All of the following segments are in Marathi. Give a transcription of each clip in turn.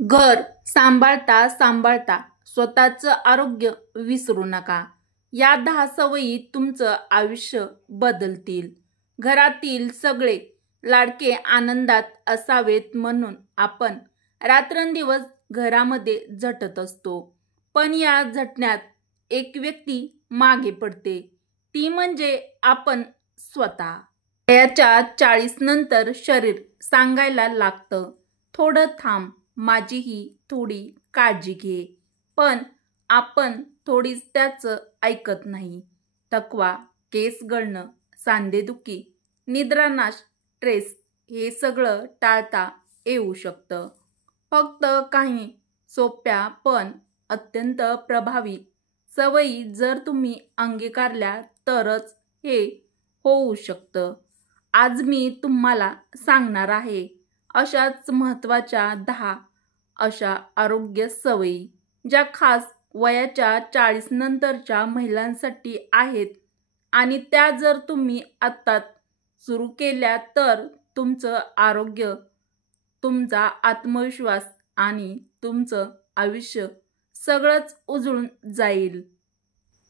घर सांभाळता सांभाळता स्वतःचं आरोग्य विसरू नका. या 10 सवयी तुमचं आयुष्य बदलतील. घरातील सगळे लाडके आनंदात असावेत म्हणून आपण रात्रंदिवस घरामध्ये झटत असतो. पण या झटण्यात एक व्यक्ती मागे पडते, ती म्हणजे आपण स्वतः. वयाच्या 40 नंतर शरीर सांगायला लागतं, थोडं थांब, माझीही थोडी काळजी घे. पण आपण थोडीच त्याचं ऐकत नाही. थकवा, केस गळणं, सांधेदुखी, निद्रानाश, स्ट्रेस हे सगळं टाळता येऊ शकतं. फक्त काही सोप्या पण अत्यंत प्रभावी सवयी जर तुम्ही अंगीकारल्या तरच हे होऊ शकतं. आज मी तुम्हाला सांगणार आहे अशाच महत्त्वाच्या 10 अशा आरोग्य सवयी ज्या खास वयाच्या 40 नंतरच्या महिलांसाठी आहेत आणि त्या जर तुम्ही आत्ताच सुरू केल्या तर तुमचं आरोग्य, तुमचा आत्मविश्वास आणि तुमचं आयुष्य सगळंच उजळून जाईल.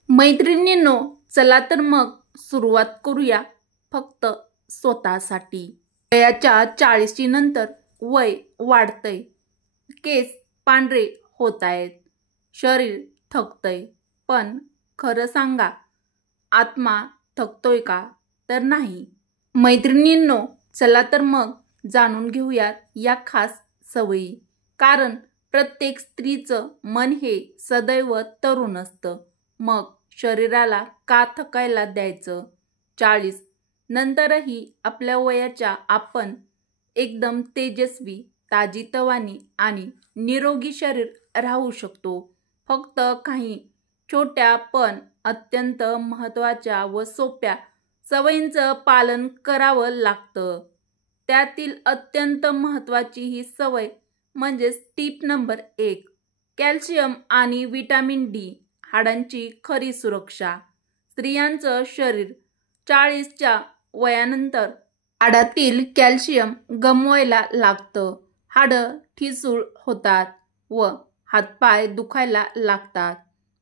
मैत्रिणींनो, चला तर मग सुरुवात करूया फक्त स्वतःसाठी. वयाच्या 40 नंतर वय वाढतंय, केस पांढरे होत आहेत, शरीर थकतंय. पण खरं सांगा, आत्मा थकतोय का? तर नाही. मैत्रिणींनो, चला तर मग जाणून घेऊयात या खास सवयी. कारण प्रत्येक स्त्रीचं मन हे सदैव तरुण असतं. मग शरीराला का थकायला द्यायचं? 40 नंतरही आपल्या वयाच्या आपण एकदम तेजस्वी, ताजीतवानी आणि निरोगी शरीर राहू शकतो. फक्त काही छोट्या पण अत्यंत महत्त्वाच्या व सोप्या सवयींचं पालन करावं लागतं. त्यातील अत्यंत महत्त्वाची ही सवय म्हणजे टिप नंबर 1, कॅल्शियम आणि व्हिटॅमिन डी, हाडांची खरी सुरक्षा. स्त्रियांचं शरीर 40च्या वयानंतर हाडातील कॅल्शियम गमवायला लागतं. हाडं ठिसूळ होतात व हातपाय दुखायला लागतात.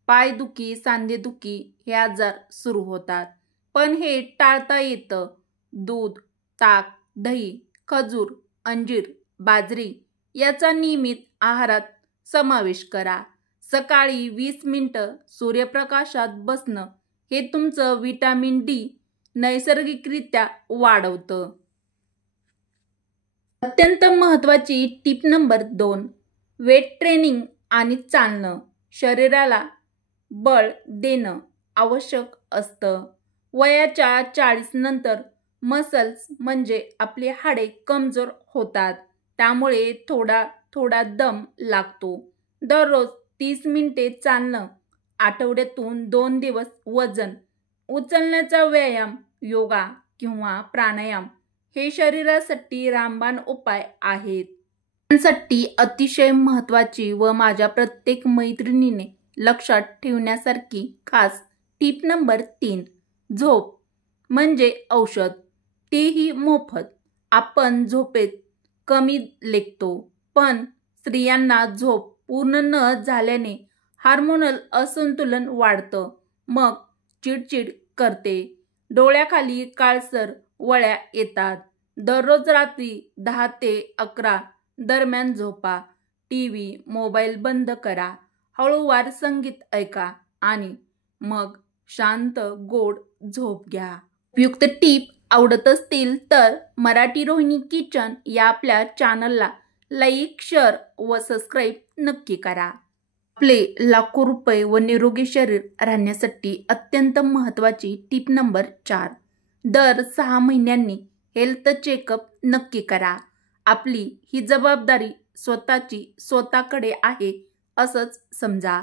पायदुखी, सांधेदुखी हे आजार सुरू होतात. पण हे टाळता येतं. दूध, ताक, दही, खजूर, अंजीर, बाजरी याचा नियमित आहारात समावेश करा. सकाळी 20 मिनिटं सूर्यप्रकाशात बसणं हे तुमचं व्हिटॅमिन डी नैसर्गिकरित्या वाढवतं. अत्यंत महत्त्वाची टिप नंबर 2, वेट ट्रेनिंग आणि चालणं. शरीराला बळ देणं आवश्यक असतं. वयाच्या 40 नंतर मसल्स म्हणजे आपली हाडे कमजोर होतात. त्यामुळे थोडा थोडा दम लागतो. दररोज 30 मिनिटे चालणं, आठवड्यातून 2 दिवस वजन उचलण्याचा व्यायाम, योगा किंवा प्राणायाम हे शरीरासाठी रामबाण उपाय आहेत. साठी अतिशय महत्त्वाची व माझ्या प्रत्येक मैत्रिणीने लक्षात ठेवण्यासारखी खास टिप नंबर 3, झोप म्हणजे औषध, तेही मोफत. आपण झोपेत कमी लेखतो, पण स्त्रियांना झोप पूर्ण न झाल्याने हार्मोनल असंतुलन वाढतं. मग चिडचिड करते, डोळ्याखाली काळसर वळ्या येतात. दररोज रात्री 10 ते 11 दरम्यान झोपा. टीव्ही, मोबाईल बंद करा. हळूवार संगीत ऐका आणि मग शांत गोड झोप घ्या. उपयुक्त टीप आवडत असतील तर मराठी रोहिणी किचन या आपल्या चॅनलला लाईक, शेअर व सबस्क्राईब नक्की करा. आपले लाखो रुपये व निरोगी शरीर राहण्यासाठी अत्यंत महत्त्वाची टिप नंबर 4, दर 6 महिन्यांनी हेल्थ चेकअप नक्की करा. आपली ही जबाबदारी स्वतःची स्वतःकडे आहे असंच समजा.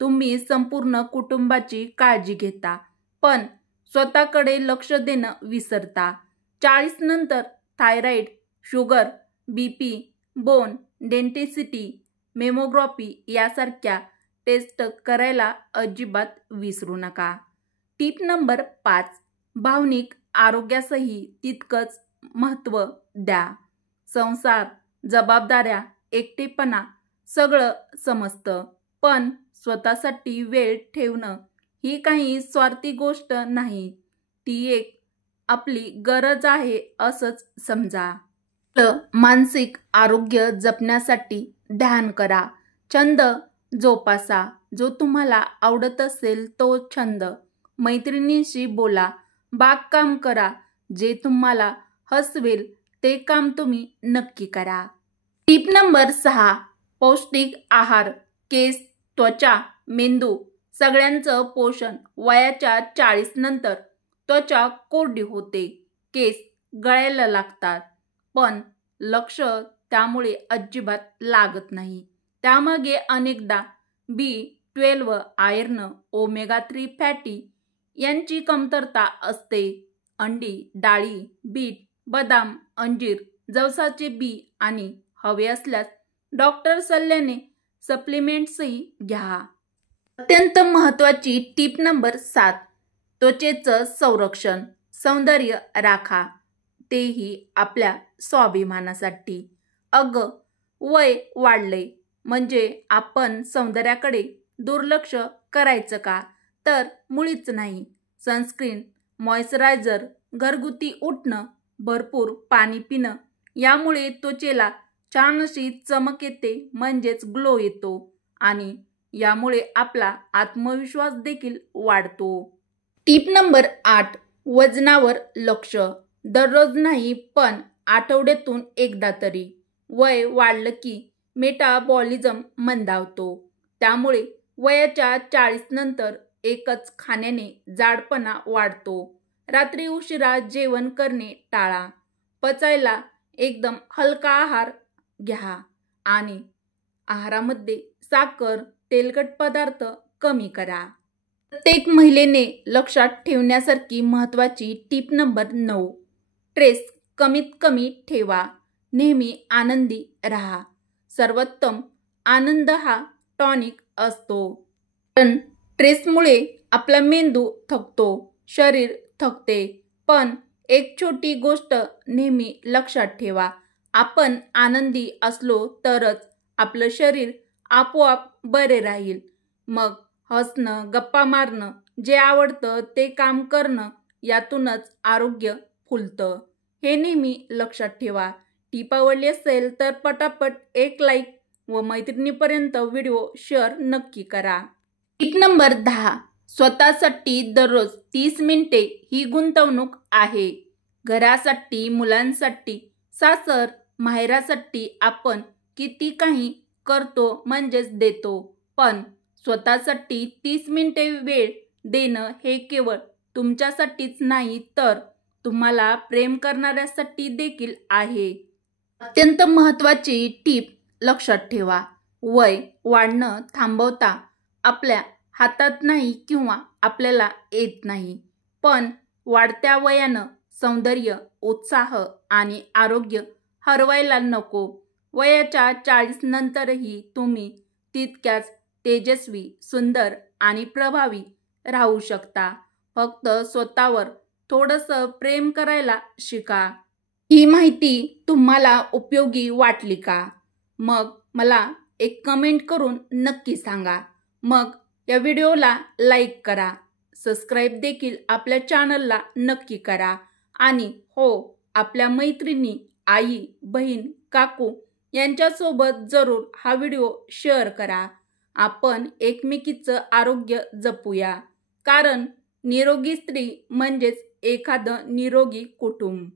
तुम्ही संपूर्ण कुटुंबाची काळजी घेता, पण स्वतःकडे लक्ष देणं विसरता. 40 नंतर thyroid, sugar, BP, bone density, mammography यासारख्या टेस्ट करायला अजिबात विसरू नका. टिप नंबर 5, भावनिक आरोग्यासही तितकंच महत्त्व द्या. संसार, जबाबदाऱ्या, एकटेपणा सगळं समजतं, पण स्वतःसाठी वेळ ठेवणं ही काही स्वार्थी गोष्ट नाही, ती एक आपली गरज आहे असंच समजा. आपलं मानसिक आरोग्य जपण्यासाठी ध्यान करा, छंद जोपासा, जो तुम्हाला आवडत असेल तो छंद, मैत्रिणींशी बोला, बागकाम करा, जे तुम्हाला हसवेल ते काम तुम्ही नक्की करा. टिप नंबर 6, पौष्टिक आहार. केस, त्वचा, मेंदू सगळ्यांचं पोषण. वयाच्या 40 नंतर त्वचा कोरडी होते, केस गळायला लागतात, पण लक्ष त्यामुळे अजिबात लागत नाही. त्यामागे अनेकदा B12, आयर्न, ओमेगा 3 फॅटी यांची कमतरता असते. अंडी, डाळी, बीट, बदाम, अंजीर, जवसाचे बी आणि हवे असल्यास डॉक्टर सल्ल्याने सप्लिमेंट्सही घ्या. अत्यंत महत्त्वाची टीप नंबर 7, त्वचेचं संरक्षण. सौंदर्य राखा, तेही आपल्या स्वाभिमानासाठी. अगं, वय वाढलंय म्हणजे आपण सौंदर्याकडे दुर्लक्ष करायचं का? तर मुळीच नाही. सनस्क्रीन, मॉइश्चरायझर, घरगुती उठणं, भरपूर पाणी पिणं यामुळे त्वचेला छान अशी चमक येते, म्हणजेच ग्लो येतो आणि यामुळे आपला आत्मविश्वास देखील वाढतो. टीप नंबर 8, वजनावर लक्ष. दररोज नाही, पण आठवड्यातून एकदा तरी. वय वाढलं की मेटाबॉलिझम मंदावतो, त्यामुळे वयाच्या 40 नंतर एकच खाण्याने जाडपणा वाढतो. रात्री उशिरा जेवण करणे टाळा, पचायला एकदम हलका आहार घ्या आणि आहारामध्ये साखर, तेलकट पदार्थ कमी करा. प्रत्येक महिलेने लक्षात ठेवण्यासारखी महत्त्वाची टीप नंबर 9, स्ट्रेस कमीत कमी ठेवा. नेहमी आनंदी राहा. सर्वोत्तम आनंद हा टॉनिक असतो, कारण स्ट्रेसमुळे आपला मेंदू थकतो, शरीर थकते. पण एक छोटी गोष्ट नेहमी लक्षात ठेवा, आपण आनंदी असलो तरच आपलं शरीर आपोआप बरे राहील. मग हसणं, गप्पा मारणं, जे आवडतं ते काम करणं, यातूनच आरोग्य फुलतं. हे नेहमी लक्षात ठेवा. टीप आवडली असेल तर पटापट एक लाईक व मैत्रिणीपर्यंत व्हिडिओ शेअर नक्की करा. टीप नंबर 10, स्वतःसाठी दररोज 30 मिनिटे ही गुंतवणूक आहे. घरासाठी, मुलांसाठी, सासर माहेरासाठी आपण किती काही करतो म्हणजेच देतो, पण स्वतःसाठी 30 मिनिटे वेळ देणं हे केवळ तुमच्यासाठीच नाही, तर तुम्हाला प्रेम करणाऱ्यासाठी देखील आहे. अत्यंत महत्त्वाची टीप लक्षात ठेवा, वय वाढणं थांबवता आपल्या हातात नाही किंवा आपल्याला येत नाही, पण वाढत्या वयानं सौंदर्य, उत्साह आणि आरोग्य हरवायला नको. वयाच्या 40 नंतरही तुम्ही तितक्याच तेजस्वी, सुंदर आणि प्रभावी राहू शकता. फक्त स्वतःवर थोडंसं प्रेम करायला शिका. ही माहिती तुम्हाला उपयोगी वाटली का? मग मला एक कमेंट करून नक्की सांगा. मग या व्हिडिओला लाईक करा, सबस्क्राईब देखील आपल्या चॅनलला नक्की करा आणि हो, आपल्या मैत्रिणी, आई, बहीण, काकू यांच्यासोबत जरूर हा व्हिडिओ शेअर करा. आपण एकमेकीचं आरोग्य जपूया, कारण निरोगी स्त्री म्हणजेच एखादं निरोगी कुटुंब.